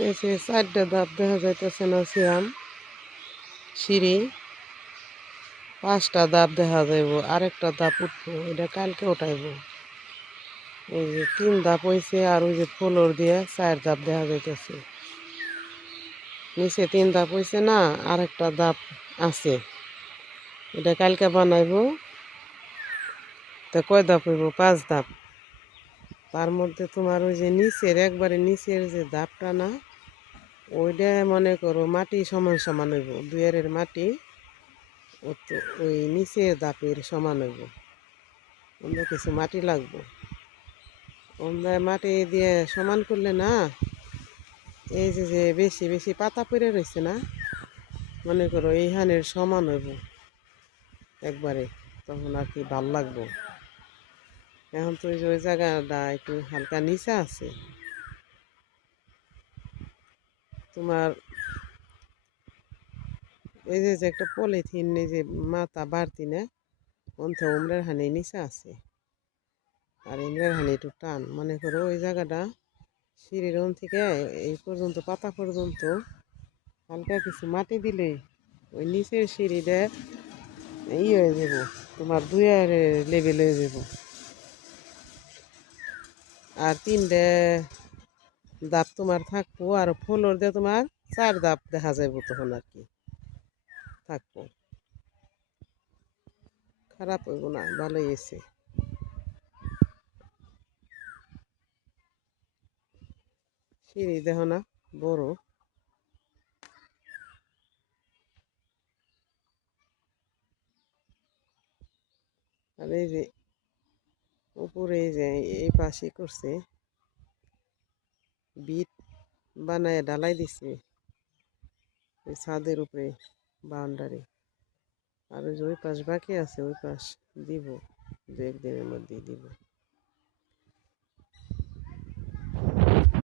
এই যে 4টা ধাপ দেখা যাইতেছে না সিয়াম সিঁড়ি, 5টা ধাপ দেখা যাইব, আরেকটা ধাপ উঠবো, এটা কালকে উঠাইব। এই যে 3 ধাপ হয়েছে, আর ওই যে ফ্লোর দিয়ে 4 ধাপ দেখা যাইতেছে। নিচে 3 ধাপ হয়েছে না, আরেকটা ধাপ আছে, এটা কালকে বানাইব। তা কয় ধাপ হইব? 5 ধাপ। তার মধ্যে তোমার ওই যে নিচের একবারে নিচের যে ধাপটা না, ওইটা মনে করো মাটি সমান সমান হইব, দুয়ারের মাটি ওই নিচের ধাপের সমান হইব। আমরা কিছু মাটি লাগবো, আমরা মাটি দিয়ে সমান করলে না, এই যে যে বেশি বেশি পাতা পড়ে রয়েছে না, মনে করো এইখানের সমান হইব একবারে, তখন আর কি ভাল লাগবো। এখন তো ওই জায়গাটা একটু হালকা নিচা আছে, তোমার এই যে যে একটা পলিথিন, এই যে মাথা বাড়তি না, অন্তে উমরার হানি নিচা আছে, আর ইমরার হানি একটু টান। মনে করো ওই জায়গাটা সিঁড়ির থেকে এই পর্যন্ত, পাতা পর্যন্ত হালকা কিছু মাটি দিলে ওই নিচের সিঁড়িটা হয়ে যাব, তোমার দুয়ার লেভেল হয়ে যাব। আর 3টে ধাপ তোমার থাকবো, আর ফ্লোর দিয়ে তোমার 4 ধাপ দেখা যাইব, তখন আর কি থাকবো। খারাপ হইব না, ভালোই আছে। সিঁড়ি দেখো না, বড়। আর এই যে উপরে এই যে এই পাশে করছে, বিট বানায় ঢালাই দিছে ওই ছাদের উপরে, বাউন্ডারি। আর ওই যে ওই পাশ বাকি আছে, ওই পাশ দিব, 2-1 দিনের মধ্যেই দিব।